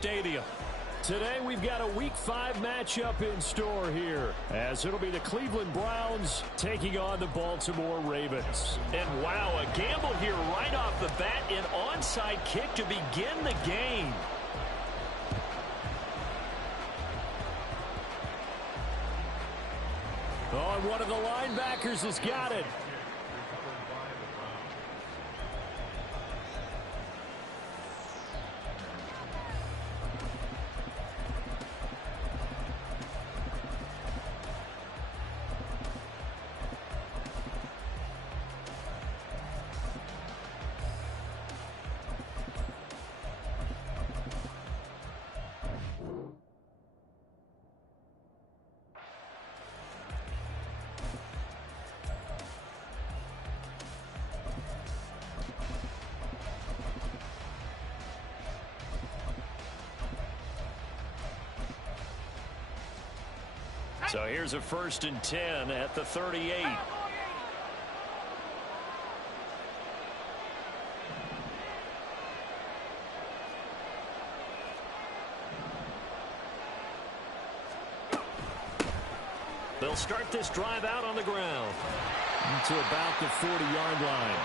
Stadium. Today we've got a Week 5 matchup in store here, as it'll be the Cleveland Browns taking on the Baltimore Ravens. And wow, a gamble here right off the bat, an onside kick to begin the game. Oh, and one of the linebackers has got it. So here's a 1st and 10 at the 38. They'll start this drive out on the ground to about the 40-yard line.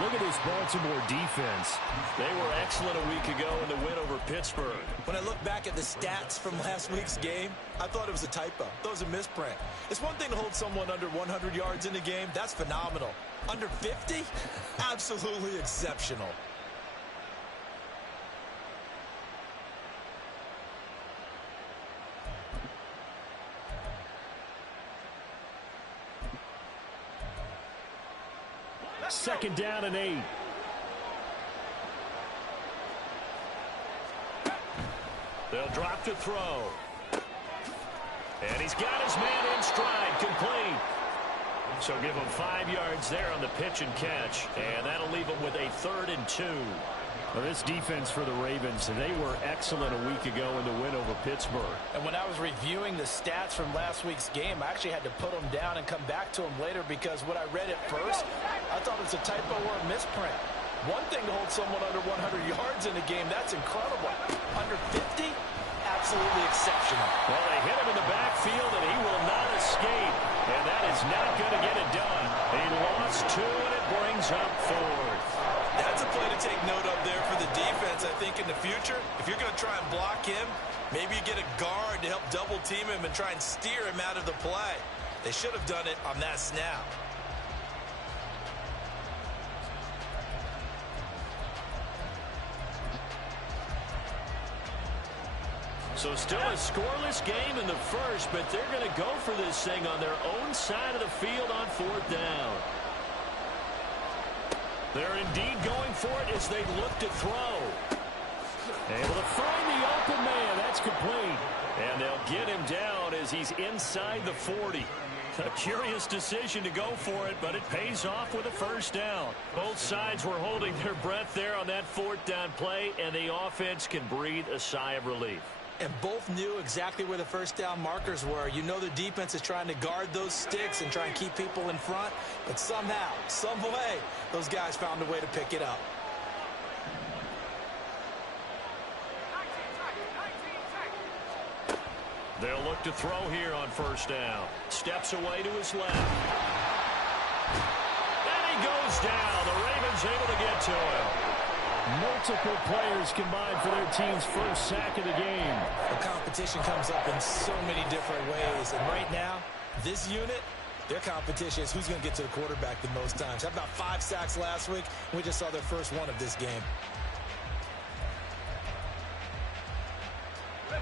Look at this Baltimore defense. They were excellent a week ago in the win over Pittsburgh. When I look back at the stats from last week's game, I thought it was a typo. That was a misprint. It's one thing to hold someone under 100 yards in a game. That's phenomenal. Under 50? Absolutely exceptional. Second down and 8. They'll drop to throw. And he's got his man in stride, complete. So give him 5 yards there on the pitch and catch. And that'll leave him with a 3rd and 2. Well, this defense for the Ravens, they were excellent a week ago in the win over Pittsburgh. And when I was reviewing the stats from last week's game, I actually had to put them down and come back to them later because when I read it first, I thought it was a typo or a misprint. One thing to hold someone under 100 yards in a game, that's incredible. Under 50? Absolutely exceptional. Well, they hit him in the backfield, and he will not escape. And that is not going to get it done. He lost 2, and it brings up 4th. That's a play to take note of there for the defense, I think, in the future. If you're going to try and block him, maybe you get a guard to help double team him and try and steer him out of the play. They should have done it on that snap. So still a scoreless game in the first, but they're going to go for this thing on their own side of the field on 4th down. They're indeed going for it as they look to throw. Able to find the open man. That's complete. And they'll get him down as he's inside the 40. A curious decision to go for it, but it pays off with a 1st down. Both sides were holding their breath there on that 4th down play, and the offense can breathe a sigh of relief. And both knew exactly where the 1st down markers were. You know the defense is trying to guard those sticks and try and keep people in front. But somehow, some way, those guys found a way to pick it up. They'll look to throw here on 1st down. Steps away to his left. And he goes down. The Ravens able to get to him. Multiple players combined for their team's first sack of the game. The competition comes up in so many different ways. And right now, this unit, their competition is who's going to get to the quarterback the most times. Had about 5 sacks last week. We just saw their first one of this game.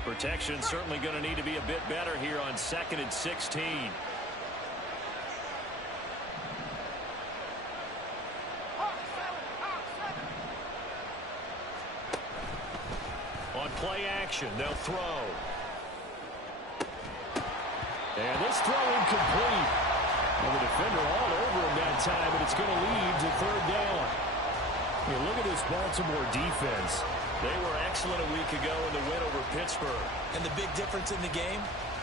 Protection certainly going to need to be a bit better here on 2nd and 16. On play action, they'll throw. And this throw incomplete. And the defender all over him that time, and it's going to lead to 3rd down. Here, look at this Baltimore defense. They were excellent a week ago in the win over Pittsburgh. And the big difference in the game,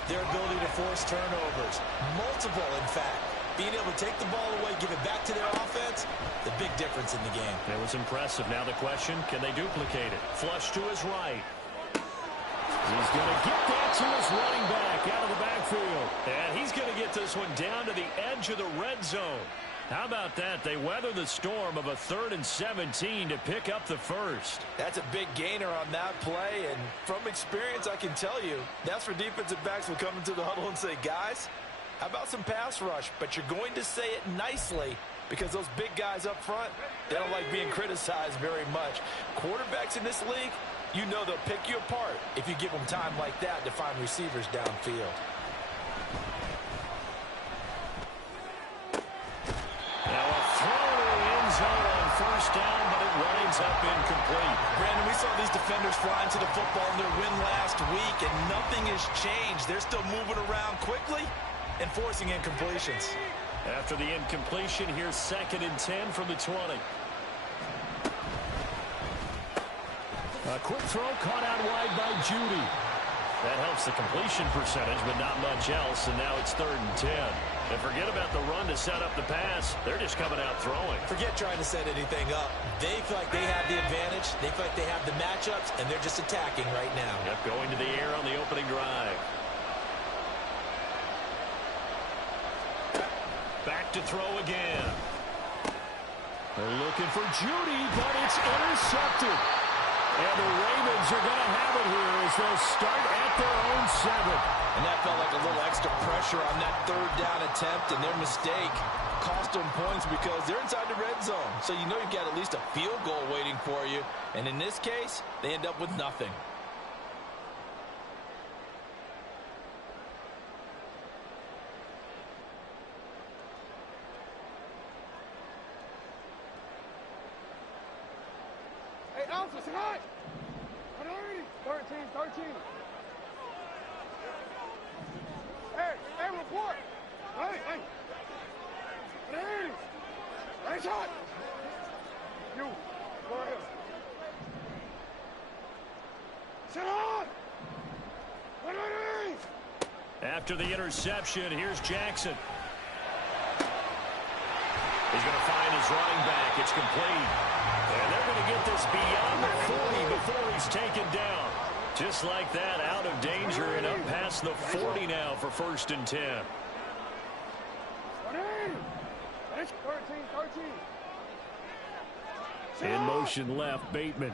their ability to force turnovers. Multiple, in fact. Being able to take the ball away, give it back to their offense, the big difference in the game. It was impressive. Now the question, can they duplicate it? Flush to his right. He's going to get that to his running back out of the backfield. And he's going to get this one down to the edge of the red zone. How about that? They weather the storm of a 3rd and 17 to pick up the first. That's a big gainer on that play, and from experience, I can tell you, that's where defensive backs will come into the huddle and say, guys, how about some pass rush? But you're going to say it nicely because those big guys up front, they don't like being criticized very much. Quarterbacks in this league, you know they'll pick you apart if you give them time like that to find receivers downfield. Now a throw to the end zone on 1st down, but it winds up incomplete. Brandon, we saw these defenders flying to the football in their win last week, and nothing has changed. They're still moving around quickly and forcing incompletions. After the incompletion, here's 2nd and 10 from the 20. A quick throw caught out wide by Judy. That helps the completion percentage, but not much else, and now it's 3rd and 10. And forget about the run to set up the pass. They're just coming out throwing. Forget trying to set anything up. They feel like they have the advantage. They feel like they have the matchups, and they're just attacking right now. Yep, going to the air on the opening drive. Back to throw again. They're looking for Judy, but it's intercepted. And the Ravens are going to have it here as they'll start at their own 7. And that felt like a little extra pressure on that 3rd down attempt, and their mistake cost them points because they're inside the red zone. So you know you've got at least a field goal waiting for you. And in this case, they end up with nothing. Hey, Alpha, say hi. 13. Hey, report. Hey. Hey, shot. You, go ahead. Sit on. After the interception, here's Jackson. He's going to find his running back. It's complete. And they're going to get this beyond the 40 before he's taken down. Just like that, out of danger and up past the 40 now for 1st and 10. 13. In motion left, Bateman.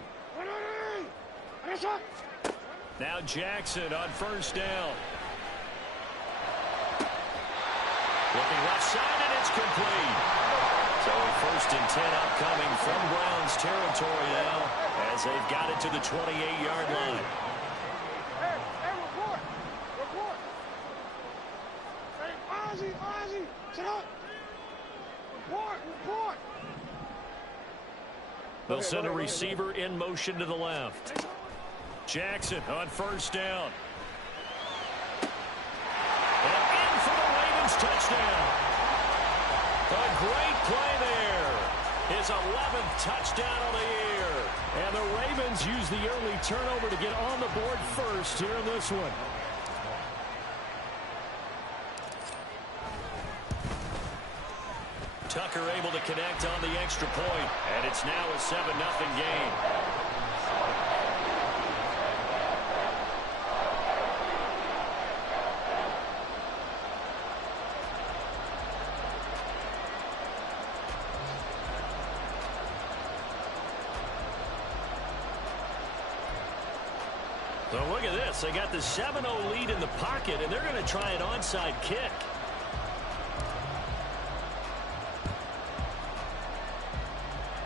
Now Jackson on 1st down. Looking left side, and it's complete. So 1st and 10 upcoming from Browns territory now as they've got it to the 28-yard line. Hey, report. Hey, Ozzy, sit up. Report. They'll send a receiver in motion to the left. Jackson on 1st down. And in for the Ravens touchdown. A great play there. His 11th touchdown of the year. And the Ravens use the early turnover to get on the board first here in this one. Tucker able to connect on the extra point, and it's now a 7-0 game. So look at this. They got the 7-0 lead in the pocket, and they're going to try an onside kick.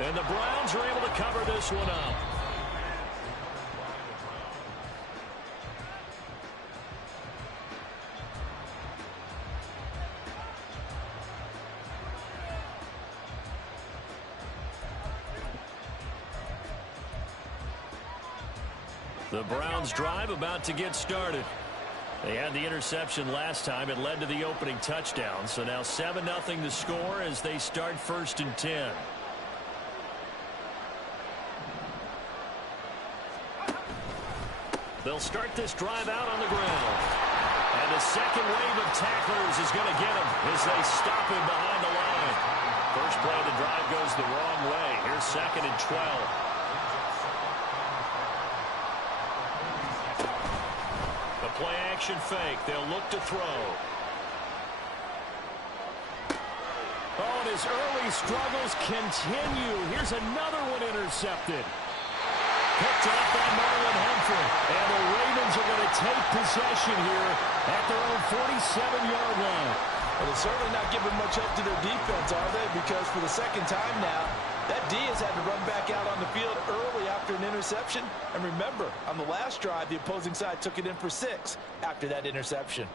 And the Browns are able to cover this one up. The Browns drive about to get started. They had the interception last time. It led to the opening touchdown. So now 7-0 the score as they start 1st and 10. They'll start this drive out on the ground. And the second wave of tacklers is going to get him as they stop him behind the line. First play of the drive goes the wrong way. Here's 2nd and 12. play-action fake. They'll look to throw. Oh, and his early struggles continue. Here's another one intercepted. Picked off by Marlon Humphrey. And the Ravens are going to take possession here at their own 47-yard line. Well, they're certainly not giving much help to their defense, are they? Because for the second time now, that D has had to run back out on the field early after an interception. And remember, on the last drive, the opposing side took it in for 6 after that interception.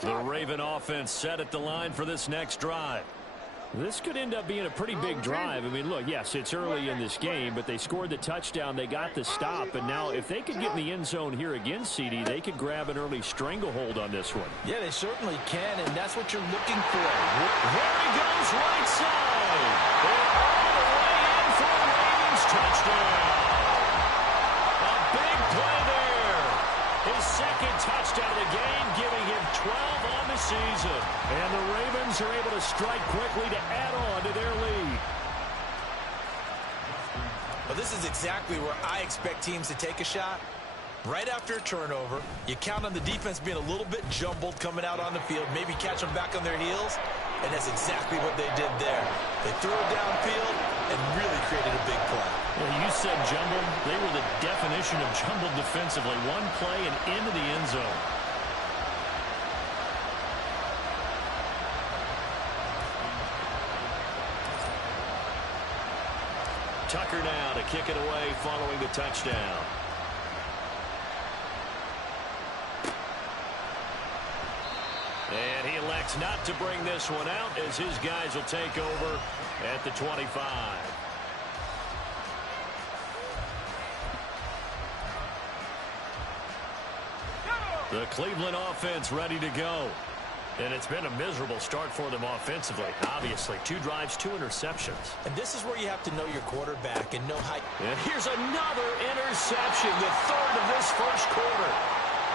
The Raven offense set at the line for this next drive. This could end up being a pretty big drive. I mean, look, yes, it's early in this game, but they scored the touchdown. They got the stop. And now if they could get in the end zone here again, CD, they could grab an early stranglehold on this one. Yeah, they certainly can, and that's what you're looking for. There he goes, right side. And all the way in for a Ravens touchdown. A big play there. His second touchdown of the game, giving him 12 on the season. And the Ravens are able to strike quickly to add on to their lead. Well, this is exactly where I expect teams to take a shot. Right after a turnover, you count on the defense being a little bit jumbled coming out on the field, maybe catch them back on their heels, and that's exactly what they did there. They threw it downfield and really created a big play. Well, you said jumbled. They were the definition of jumbled defensively. One play and into the end zone. Tucker now to kick it away following the touchdown. And he elects not to bring this one out as his guys will take over at the 25. The Cleveland offense ready to go. And it's been a miserable start for them offensively. Obviously, 2 drives, 2 interceptions. And this is where you have to know your quarterback and know how. And here's another interception, the third of this first quarter.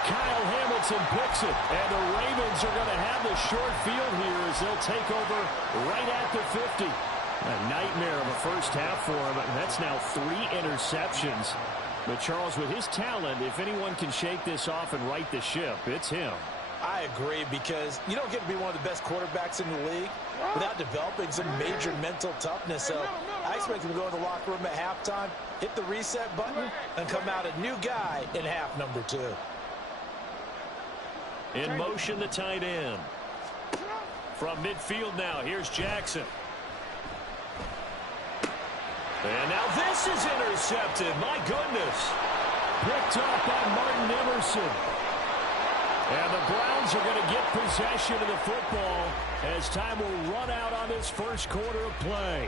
Kyle Hamilton picks it, and the Ravens are going to have the short field here as they'll take over right at the 50. A nightmare of a first half for him. That's now 3 interceptions. But Charles, with his talent, if anyone can shake this off and right the ship, it's him. I agree, because you don't get to be one of the best quarterbacks in the league without developing some major mental toughness. So I expect him to go in the locker room at halftime, hit the reset button, and come out a new guy in half number 2. In motion, the tight end. From midfield now, here's Jackson. And now this is intercepted. My goodness. Picked off by Martin Emerson. And the Browns are going to get possession of the football as time will run out on this first quarter of play.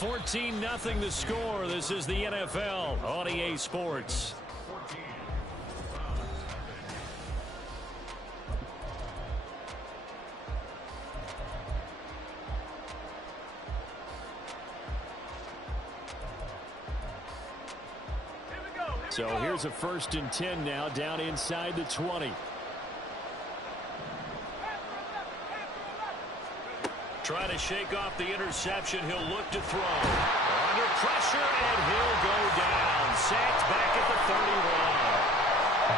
14-0 the score. This is the NFL on EA Sports. So here's a 1st and 10 now, down inside the 20. Try to shake off the interception. He'll look to throw. Under pressure, and he'll go down. Sacked back at the 31.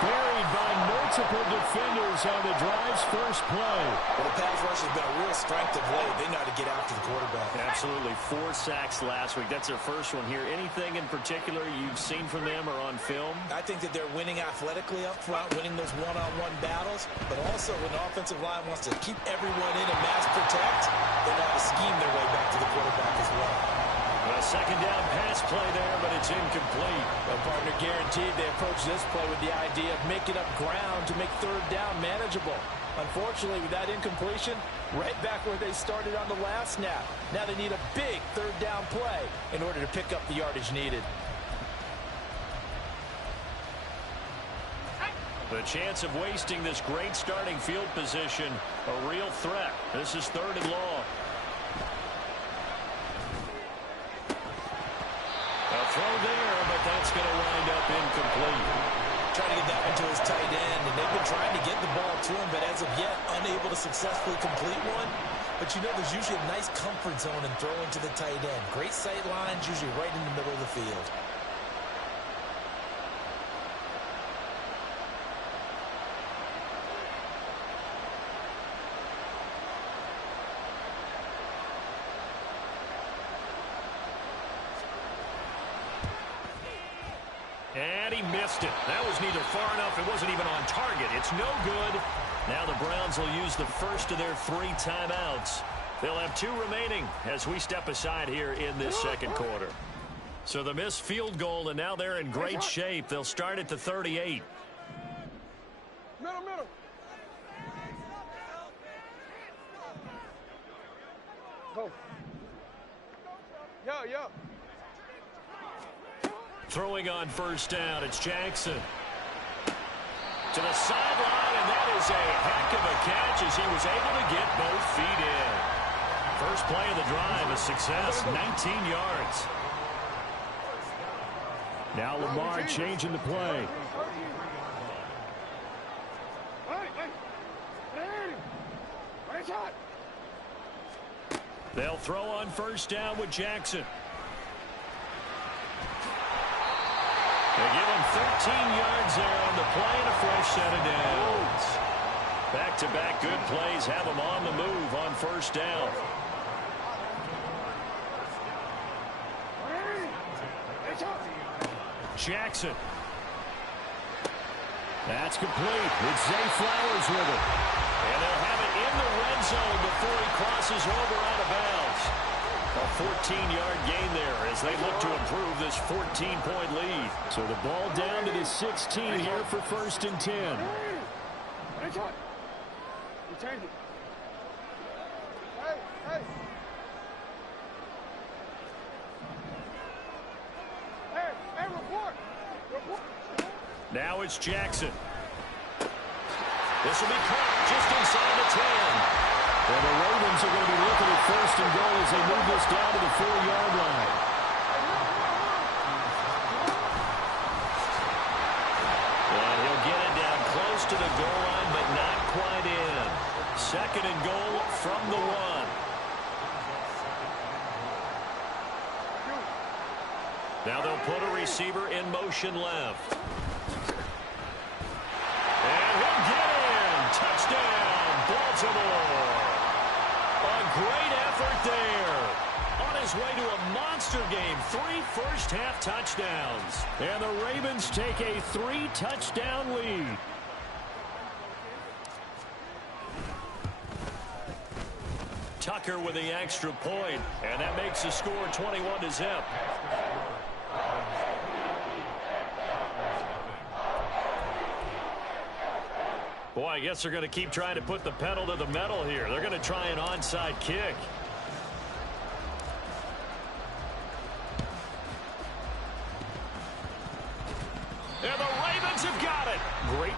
Buried by multiple defenders on the drive's first play. Well, the pass rush has been a real strength of late. They know how to get after the quarterback. Absolutely. 4 sacks last week. That's their first one here. Anything in particular you've seen from them or on film? I think that they're winning athletically up front, winning those one-on-one battles, but also when the offensive line wants to keep everyone in and mass protect, they know how to scheme their way back to the quarterback as well. A second down pass play there, but it's incomplete. Well, partner, guaranteed they approach this play with the idea of making up ground to make 3rd down manageable. Unfortunately, with that incompletion, right back where they started on the last snap. Now they need a big 3rd down play in order to pick up the yardage needed. The chance of wasting this great starting field position, a real threat. This is 3rd and long. A throw there, but that's going to wind up incomplete. Trying to get that one to his tight end, and they've been trying to get the ball to him, but as of yet, unable to successfully complete one. But you know, there's usually a nice comfort zone in throwing to the tight end. Great sight lines, usually right in the middle of the field. And he missed it. That was neither far enough. It wasn't even on target. It's no good. Now the Browns will use the first of their 3 timeouts. They'll have 2 remaining as we step aside here in this second quarter. So the missed field goal, and now they're in great shape. They'll start at the 38. Middle. Go. Yo. Throwing on first down, it's Jackson. To the sideline, and that is a heck of a catch as he was able to get both feet in. First play of the drive, a success, 19 yards. Now Lamar changing the play. They'll throw on first down with Jackson. They give him 13 yards there on the play and a fresh set of downs. Back-to-back good plays have him on the move on first down. Jackson. That's complete. It's Zay Flowers with it. And they'll have it in the red zone before he crosses over out of bounds. A 14-yard gain there as they look to improve this 14-point lead. So the ball down to the 16 here for 1st and 10. Now it's Jackson. This will be caught just inside the 10. Well, the Ravens are going to be looking at 1st and goal as they move this down to the 4-yard line. And he'll get it down close to the goal line, but not quite in. 2nd and goal from the 1. Now they'll put a receiver in motion left. And he'll get in. Touchdown, Baltimore. A great effort there. On his way to a monster game. 3 first-half touchdowns. And the Ravens take a 3-touchdown lead. Tucker with the extra point. And that makes the score 21-0. Boy, I guess they're going to keep trying to put the pedal to the metal here. They're going to try an onside kick. And the Ravens have got it. Great